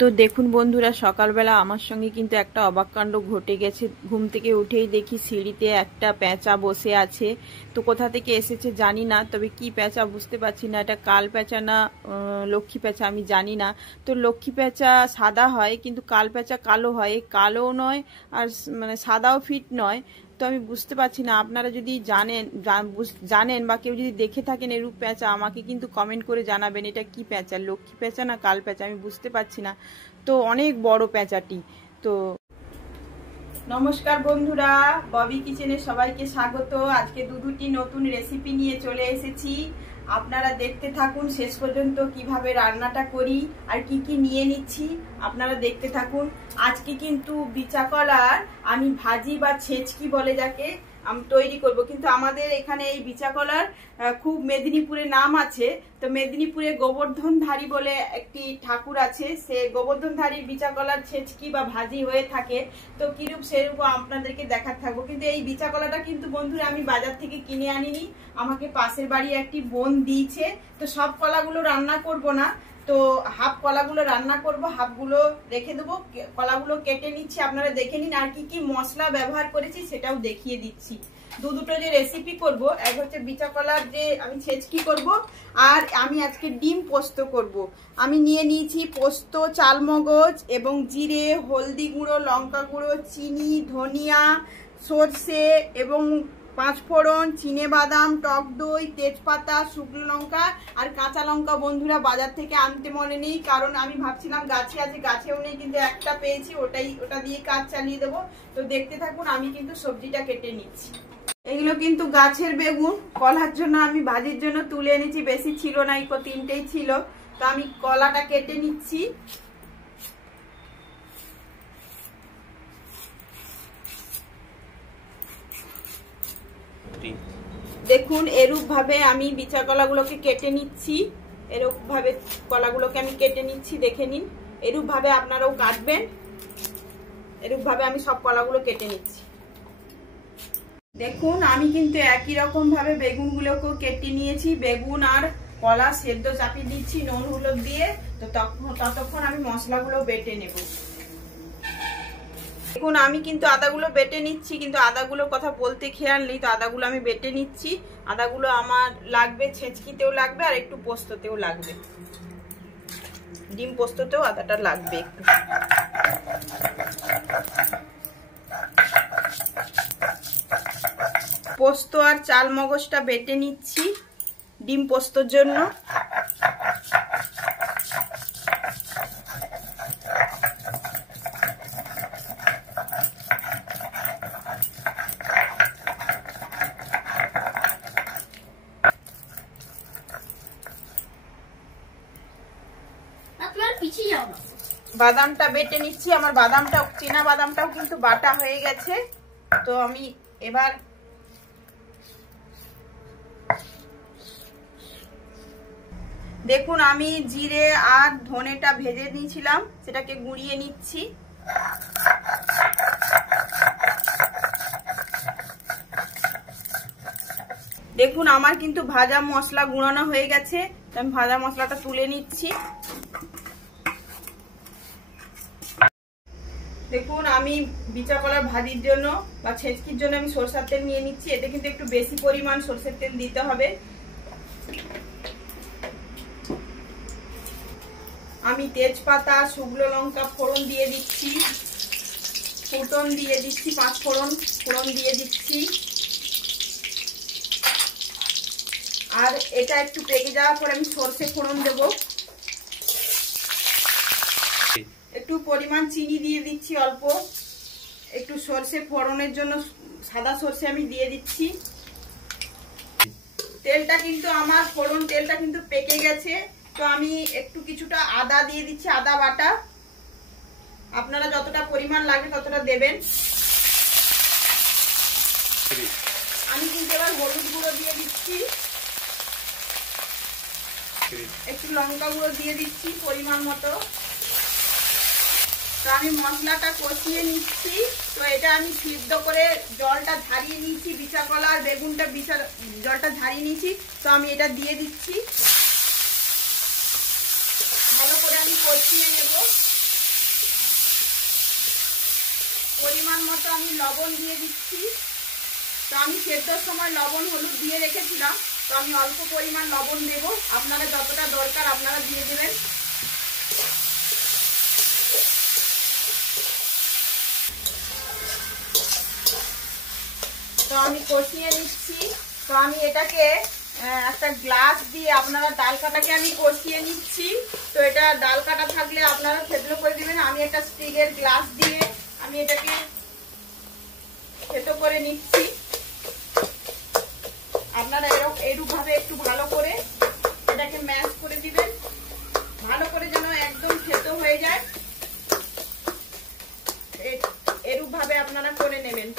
তো দেখুন বন্ধুরা, সকালবেলা আমার সঙ্গে কিন্তু একটা অবাক কাণ্ড ঘটে গেছে। ঘুম থেকে উঠেই দেখি সিঁড়িতে একটা পেঁচা বসে আছে। তো কোথা থেকে এসেছে জানি না, তবে কি পেঁচা বুঝতে পারছি না। এটা কাল পেঁচা না লক্ষ্মী পেঁচা আমি জানি না। তো লক্ষ্মী পেঁচা সাদা হয়, কিন্তু কাল পেঁচা কালো হয়। কালো নয় আর মানে সাদাও ফিট নয়। তো আমি বুঝতে পারছি না, আপনারা যদি জানেন বা কেউ যদি দেখে থাকেন এরূপ পেঁচা, আমাকে কিন্তু কমেন্ট করে জানাবেন এটা কি পেঁচা, লক্ষ্মী পেঁচা না কাল পেঁচা, আমি বুঝতে পারছি না। তো অনেক বড় পেঁচাটি। তো নমস্কার বন্ধুরা, ববি কিচেনে সবাইকে স্বাগত। আজকে দুটি নতুন রেসিপি নিয়ে চলে এসেছি। আপনারা দেখতে থাকুন শেষ পর্যন্ত কিভাবে রান্নাটা করি আর কি কি নিয়ে নিচ্ছি, আপনারা দেখতে থাকুন। আজকে কিন্তু বিচা কলার আমি ভাজি বা ছেচকি বলে যাকে, আমি তৈরি করব। কিন্তু আমাদের এখানে এই বিচা কলার খুব মেদিনীপুরে নাম আছে। তো মেদিনীপুরে গোবর্ধনধারী বলে একটি ঠাকুর আছে, সে গোবর্ধনধারীর বিচা কলার ছেচকি বা ভাজি হয়ে থাকে। তো কিরূপ সেরূপ আপনাদেরকে দেখাতে থাকবো। কিন্তু এই বিচা কলাটা কিন্তু বন্ধুরা আমি বাজার থেকে কিনে আনিনি, আমাকে পাশের বাড়ি একটি বোন দিয়েছে। তো সব কলাগুলো রান্না করব না, তো হাফ কলাগুলো রান্না করব, হাফগুলো রেখে দেবো। কলাগুলো কেটে নিচ্ছি, আপনারা দেখে নিন। আর কি কি মশলা ব্যবহার করেছি সেটাও দেখিয়ে দিচ্ছি। দুটো যে রেসিপি করব, এক হচ্ছে বিচা কলার যে আমি ছেচকি করব, আর আমি আজকে ডিম পোস্ত করব। আমি নিয়ে নিয়েছি পোস্ত, চালমগজ এবং জিরে, হলদি গুঁড়ো, লঙ্কা গুঁড়ো, চিনি, ধনিয়া, সর্ষে এবং পাঁচফোড়ন, চিনে বাদাম, টক দই, তেজপাতা, শুকনো লঙ্কা আর কাঁচা লঙ্কা। বন্ধুরা বাজার থেকে আনতে মনে নেই, কারণ আমি ভাবছিলাম গাছে আছে, গাছেও নেই, কিন্তু একটা পেয়েছি, ওটা দিয়ে কাজ চালিয়ে দেবো। তো দেখতে থাকুন, আমি কিন্তু সবজিটা কেটে নিচ্ছি। এগুলো কিন্তু গাছের বেগুন, কলার জন্য আমি ভাজির জন্য তুলে এনেছি, বেশি ছিল না, এই তিনটেই ছিল। তো আমি কলাটা কেটে নিচ্ছি। দেখুন এরূপ ভাবে আমি বিচা কলাগুলোকে কেটে নিচ্ছি। এরূপ ভাবে কলাগুলোকে আমি কেটে নিচ্ছি, দেখে নিন। এরূপ ভাবে আপনারাও কাটবেন। এরূপ ভাবে আমি সব কলাগুলো কেটে নিচ্ছি। দেখুন আমি কিন্তু একই রকম ভাবে বেগুনগুলোকেও কেটে নিয়েছি। বেগুন আর কলা সেদ্ধ চাপিয়ে দিচ্ছি নুন হলুদ দিয়ে। তো ততক্ষণ আমি মশলাগুলো বেটে নেব। দেখুন আমি কিন্তু আদাগুলো বেটে নিচ্ছি, কিন্তু আদাগুলোর কথা বলতে খেয়াল নেই। তো আদাগুলো আমি বেটে নিচ্ছি। আদাগুলো আমার লাগবে ছেচকিতেও লাগবে আর একটু পোস্ততেও লাগবে, ডিম পোস্ততেও আদাটা লাগবে একটু। পোস্ত আর চাল মগজটা বেটে নিচ্ছি ডিম পোস্তর জন্য। বাদামটা বেটে নিচ্ছি। আমার বাদামটাও, চীনা বাদামটাও কিন্তু বাটা হয়ে গেছে। তো আমি এবার দেখুন আমি জিরে আর ধনেটা ভেজে নিয়েছিলাম, সেটাকে গুঁড়িয়ে নিচ্ছি। দেখুন আমার কিন্তু ভাজা মশলা গুঁড়ানো হয়ে গেছে, আমি ভাজা মশলাটা তুলে নিচ্ছি। দেখুন আমি বিচা কলার ভাজির জন্য বা ছেচকির জন্য আমি সরষের তেল নিয়ে নিচ্ছি। এতে কিন্তু একটু বেশি পরিমাণ সরষের তেল দিতে হবে। আমি তেজপাতা, শুকনো লঙ্কা ফোড়ন দিয়ে দিচ্ছি, ফুটন দিয়ে দিচ্ছি, পাঁচফোড়ন ফোড়ন দিয়ে দিচ্ছি। আর এটা একটু পেকে যাওয়ার পর আমি সরষে ফোড়ন দেব। একটু পরিমাণ চিনি দিয়ে দিচ্ছি অল্প। একটু সরষে ফোড়নের জন্য সাদা সরষে আমি দিয়ে দিচ্ছি। তেলটা কিন্তু আমার ফোড়ন তেলটা কিন্তু পেকে গেছে। তো আমি একটু কিছুটা আদা দিয়ে দিচ্ছি, আদা বাটা। আপনারা যতটা পরিমাণ লাগে ততটা দেবেন। আমি কিন্তু এবার হলুদ গুঁড়ো দিয়ে দিচ্ছি, একটু লঙ্কা গুঁড়ো দিয়ে দিচ্ছি পরিমাণ মতো। তো আমি মশলাটা কষিয়ে নিচ্ছি। তো এটা আমি সিদ্ধ করে জলটা ঝারিয়ে নিয়েছি, বিচা কলা আর বেগুনটা জলটা ঝারিয়ে নিয়েছি। তো আমি এটা দিয়ে দিচ্ছি, ভালো করে আমি কষিয়ে নেব। পরিমাণ মতো আমি লবণ দিয়ে দিচ্ছি। তো আমি সেদ্ধর সময় লবণ হলুদ দিয়ে রেখেছিলাম, তো আমি অল্প পরিমাণ লবণ দেব, আপনারা যতটা দরকার আপনারা দিয়ে দেবেন। তো আমি কষিয়ে নিচ্ছি। তো আমি এটাকে একটা গ্লাস দিয়ে, আপনারা ডাল কাটাকে আমি কষিয়ে নিচ্ছি। তো এটা ডাল কাটা থাকলে আপনারা থেতলো করে দিবেন। আমি একটা স্টিলের গ্লাস দিয়ে আমি এটাকে থেতো করে নিচ্ছি। আপনারা এরকম ভাবে একটু ভালো করে এটাকে ম্যাশ করে দিবেন, ভালো করে যেন একদম থেতো হয়ে যায়, এরকম ভাবে আপনারা করে নেবেন।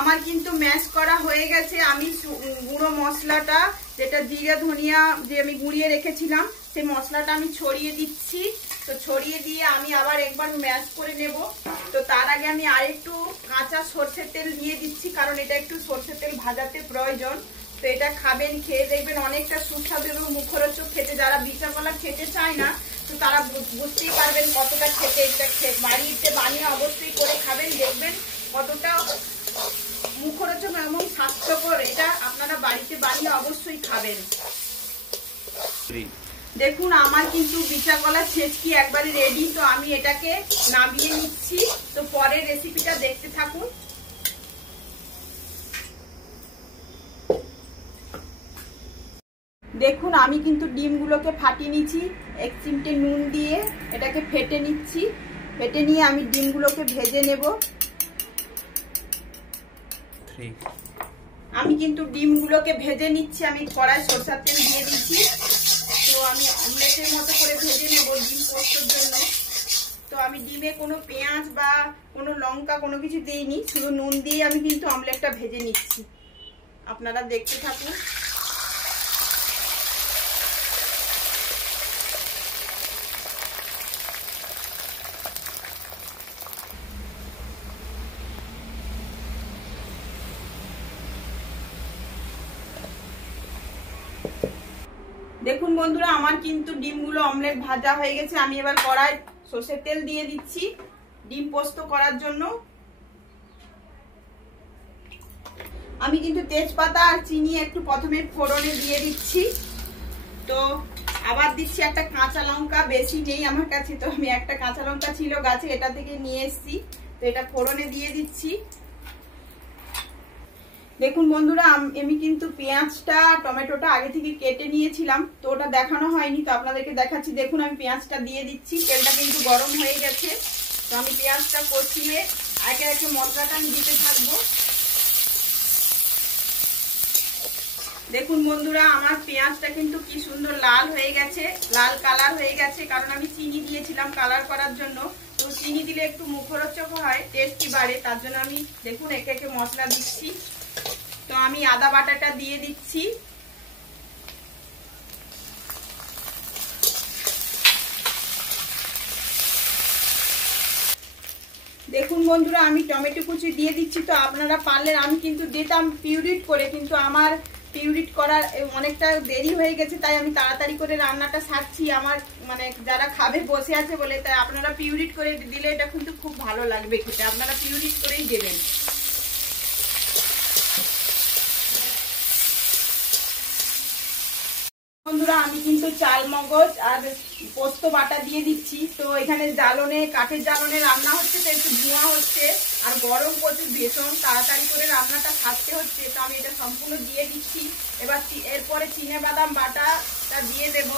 আমার কিন্তু ম্যাশ করা হয়ে গেছে। আমি গুঁড়ো মশলাটা, যেটা জিরা ধনিয়া যে আমি গুঁড়িয়ে রেখেছিলাম, সেই মশলাটা আমি ছড়িয়ে দিচ্ছি। তো ছড়িয়ে দিয়ে আমি আবার একবার ম্যাশ করে নেব। তো তার আগে আমি আরেকটু কাঁচা সরষের তেল দিয়ে দিচ্ছি, কারণ এটা একটু সরষের তেল ভাজাতে প্রয়োজন। তো এটা খাবেন, খেয়ে দেখবেন অনেকটা সুস্বাদু এবং মুখরোচক খেতে। যারা বিচা কলা খেতে চায় না, তো তারা বুঝতেই পারবেন কতটা খেতে। এটা বাড়িতে বানিয়ে অবশ্যই করে খাবেন, দেখবেন কতটা মুখরোচক এবং স্বাস্থ্যকর। এটা আপনারা বাড়িতে বানিয়ে অবশ্যই খাবেন। দেখুন আমার কিন্তু বিচা কলা ছেঁচকি একবারে রেডি। তো আমি এটাকে নামিয়ে নিচ্ছি। তো পরের রেসিপিটা দেখতে থাকুন। দেখুন আমি কিন্তু ডিমগুলোকে ফাটিয়ে নিচ্ছি, এক চিমটে নুন দিয়ে এটাকে ফেটে নিচ্ছি। ফেটে নিয়ে আমি ডিমগুলোকে ভেজে নেব। আমি কিন্তু ডিমগুলোকে ভেজে নিচ্ছি। আমি কড়াই সরষের তেল দিয়ে দিচ্ছি। তো আমি অমলেটের মতো করে ভেজে নেব ডিম পোস্তর জন্য। তো আমি ডিমে কোনো পেঁয়াজ বা কোনো লঙ্কা কোনো কিছু দিইনি, শুধু নুন দিয়ে আমি কিন্তু অমলেটটা ভেজে নিচ্ছি। আপনারা দেখতে থাকুন। দেখুন বন্ধুরা, আমার কিন্তু ডিমগুলো অমলেট ভাজা হয়ে গেছে। আমি এবার কড়াই সরষের তেল দিয়ে দিচ্ছি ডিম পোস্ত করার জন্য। আমি কিন্তু তেজপাতা আর চিনি একটু প্রথমে ফোড়নে দিয়ে দিচ্ছি। তো আবার দিচ্ছি একটা কাঁচা লঙ্কা, বেশি নেই আমার কাছে, তো আমি একটা কাঁচা লঙ্কা ছিল গাছে, এটা থেকে নিয়ে এসেছি। তো এটা ফোড়নে দিয়ে দিচ্ছি। দেখুন বন্ধুরা, আমি কিন্তু পেঁয়াজটা টমেটোটা আগে থেকে কেটে নিয়েছিলাম, তো ওটা দেখানো হয়নি, তো আপনাদেরকে দেখাচ্ছি। দেখুন আমি পেঁয়াজটা দিয়ে দিচ্ছি। তেলটা কিন্তু গরম হয়ে গেছে। তো আমি পেঁয়াজটা কষিয়ে একে একে মশলাটা আমি দিতে থাকবো। দেখুন বন্ধুরা, আমার পেঁয়াজটা কিন্তু কি সুন্দর লাল হয়ে গেছে, লাল কালার হয়ে গেছে, কারণ আমি চিনি দিয়েছিলাম কালার করার জন্য। তো চিনি দিলে একটু মুখরোচক হয়, টেস্টি বাড়ে, তার জন্য আমি দেখুন একে একে মশলা দিচ্ছি। তো আমি আদা বাটাটা দিয়ে দিচ্ছি। দেখুন বন্ধুরা, আমি টমেটো কুচি দিয়ে দিচ্ছি। তো আপনারা পারলে, আমি কিন্তু দিতাম পিউরিট করে, কিন্তু আমার পিউরিট করার অনেকটা দেরি হয়ে গেছে, তাই আমি তাড়াতাড়ি করে রান্নাটা সারছি। আমার মানে যারা খাবে বসে আছে বলে, তাই আপনারা পিউরিট করে দিলে এটা কিন্তু খুব ভালো লাগবে খেতে। আপনারা পিউরিট করেই দেবেন। বন্ধুরা, আমি কিন্তু চাল মগজ আর পোস্ত বাটা দিয়ে দিচ্ছি। তো এখানে জ্বালনে, কাঠের জ্বালনে রান্না হচ্ছে, তো একটু ধোঁয়া হচ্ছে আর গরম প্রচুর, ভীষণ তাড়াতাড়ি করে রান্নাটা সারতে হচ্ছে। তো আমি এটা সম্পূর্ণ দিয়ে দিচ্ছি। এবার এরপরে চিনে বাদাম বাটাটা দিয়ে দেব।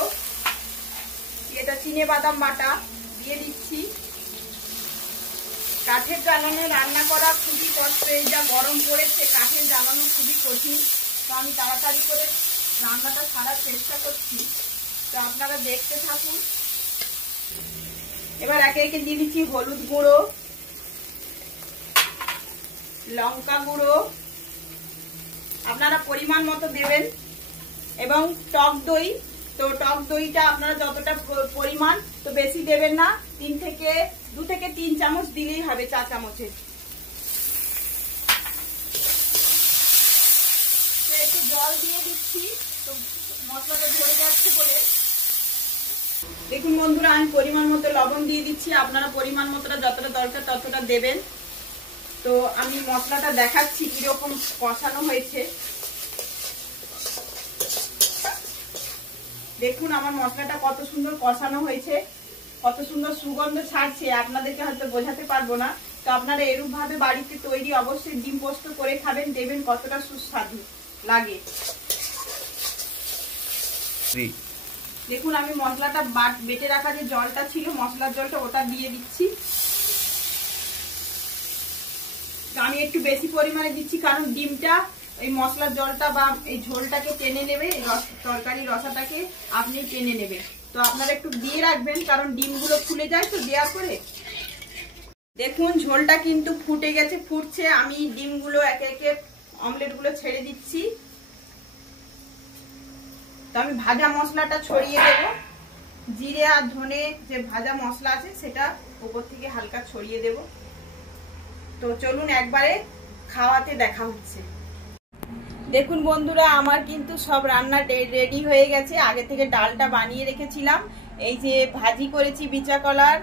এটা চিনে বাদাম বাটা দিয়ে দিচ্ছি। কাঠের জ্বালনে রান্না করা খুবই কষ্ট, এই যা গরম পড়েছে, কাঠের জ্বালানো খুবই কঠিন। তো আমি তাড়াতাড়ি করে রান্নাটা সারার চেষ্টা করছি। তো আপনারা দেখতে থাকুন। এবার একে একে দিয়ে দিচ্ছি হলুদ গুঁড়ো, লঙ্কা গুঁড়ো, আপনারা পরিমাণ মতো দেবেন, এবং টক দই। তো টক দইটা আপনারা যতটা পরিমাণ, তো বেশি দেবেন না, 2 থেকে 3 চামচ দিলেই হবে, চা চামচের। একটু জল দিয়ে দিচ্ছি, তো মশলাটা ধরে যাচ্ছে বলে। দেখুন বন্ধুরা, আমি পরিমাণ মতো লবণ দিয়ে দিচ্ছি। আপনারা পরিমাণ মতোটা যতটা দরকার ততটা দেবেন। তো আমি মশলাটা দেখাচ্ছি কিরকম কষানো হয়েছে। দেখুন আমার মশলাটা কত সুন্দর কষানো হয়েছে, কত সুন্দর সুগন্ধ ছাড়ছে, আপনাদেরকে হয়তো বোঝাতে পারবো না। তো আপনারা এরূপ ভাবে বাড়িতে তৈরি অবশ্যই ডিম পোস্ত করে খাবেন, দেখবেন কতটা সুস্বাদু লাগে। দেখুন আমি মশলাটা বেটে রাখা যে জলটা ছিল, মশলার জলটা, ওটা দিয়ে দিচ্ছি। আমি একটু বেশি পরিমাণে দিচ্ছি কারণ ডিমটা এই মশলার জলটা বা এই ঝোলটাকে টেনে নেবে, তরকারি রসাটাকে আপনি টেনে নেবে। তো আপনারা একটু দিয়ে রাখবেন কারণ ডিমগুলো ফুলে যায় তো দেওয়ার পরে। দেখুন ঝোলটা কিন্তু ফুটে গেছে, ফুটছে। আমি ডিমগুলো একে একে অমলেটগুলো ছেড়ে দিচ্ছি। তো আমি ভাজা মশলাটা ছড়িয়ে দেব, জিরে আর ধনে যে ভাজা মশলা আছে সেটা উপর থেকে হালকা ছড়িয়ে দেব। তো চলুন একবারে খাওয়াতে দেখা হচ্ছে। দেখুন বন্ধুরা আমার কিন্তু সব রান্না রেডি হয়ে গেছে। আগে থেকে ডালটা বানিয়ে রেখেছিলাম, এই যে ভাজি করেছি বিচা কলার,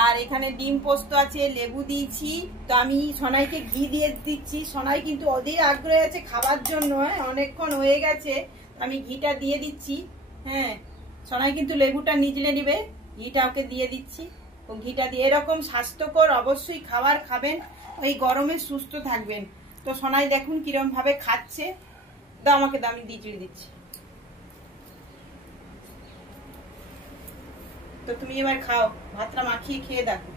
আর এখানে ডিম পোস্ত আছে, লেবু দিয়েছি। তো আমি সোনাইকে ঘি দিয়ে দিচ্ছি, সোনাই কিন্তু অধীর আগ্রহে আছে খাবার জন্য, অনেকক্ষণ হয়ে গেছে। আমি ঘিটা দিয়ে দিচ্ছি। হ্যাঁ, সোনাই কিন্তু লেবুটা নিজলে নিবে, ঘিটা ওকে দিয়ে দিচ্ছি। ও ঘিটা দিয়ে এরকম স্বাস্থ্যকর অবশ্যই খাবার খাবেন, এই গরমে সুস্থ থাকবেন। তো সোনাই দেখুন কিরম ভাবে খাচ্ছে। দাও আমাকে, দাও, আমি দিয়ে দিচ্ছি। তো তুমি এবার খাও, ভাতটা মাখিয়ে খেয়ে দেখো।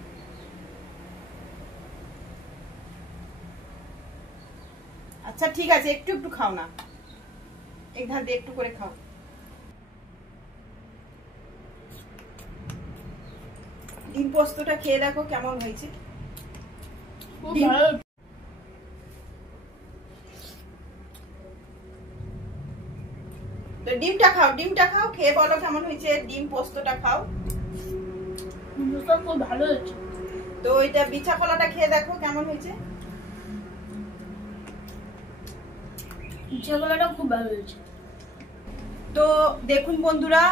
আচ্ছা ঠিক আছে, একটু একটু খাও না, এক ধার দিয়ে একটু করে খাও। ডিম পোস্তটা খেয়ে দেখো কেমন হয়েছে। তো ডিমটা খাও, ডিমটা খাও, খেয়ে বলো কেমন হয়েছে। ডিম পোস্তটা খাও, খুব ভালো হয়েছে। তো এটা বিচা কলাটা খেয়ে দেখো কেমন হয়েছে। বিচা কলাটা খুব ভালো হয়েছে। তো দেখুন বন্ধুরা,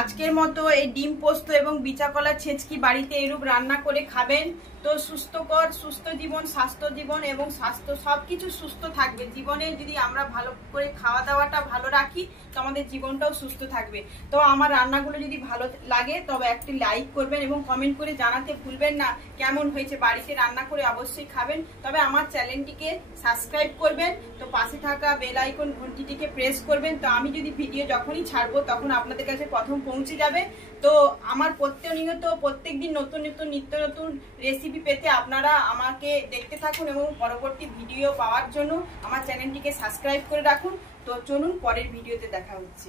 আজকের মতো এই ডিম পোস্ত এবং বিচা কলা ছেচকি বাড়িতে এরূপ রান্না করে খাবেন। তো সুস্থকর, সুস্থ জীবন, স্বাস্থ্য জীবন এবং স্বাস্থ্য সবকিছু সুস্থ থাকবে। জীবনে যদি আমরা ভালো করে খাওয়া দাওয়াটা ভালো রাখি তো আমাদের জীবনটাও সুস্থ থাকবে। তো আমার রান্নাগুলো যদি ভালো লাগে তবে একটি লাইক করবেন এবং কমেন্ট করে জানাতে ভুলবেন না কেমন হয়েছে। বাড়িতে রান্না করে অবশ্যই খাবেন। তবে আমার চ্যানেলটিকে সাবস্ক্রাইব করবেন, তো পাশে থাকা বেল আইকন ঘন্টিটিকে প্রেস করবেন। তো আমি যদি ভিডিও যখনই ছাড়বো তখন আপনাদের কাছে প্রথম পৌঁছে যাবে। তো আমার প্রত্যেকদিন নতুন নতুন নিত্য নতুন রেসিপি পেতে আপনারা আমাকে দেখতে থাকুন এবং পরবর্তী ভিডিও পাওয়ার জন্য আমার চ্যানেলটিকে সাবস্ক্রাইব করে রাখুন। তো চলুন পরের ভিডিওতে দেখা হচ্ছে।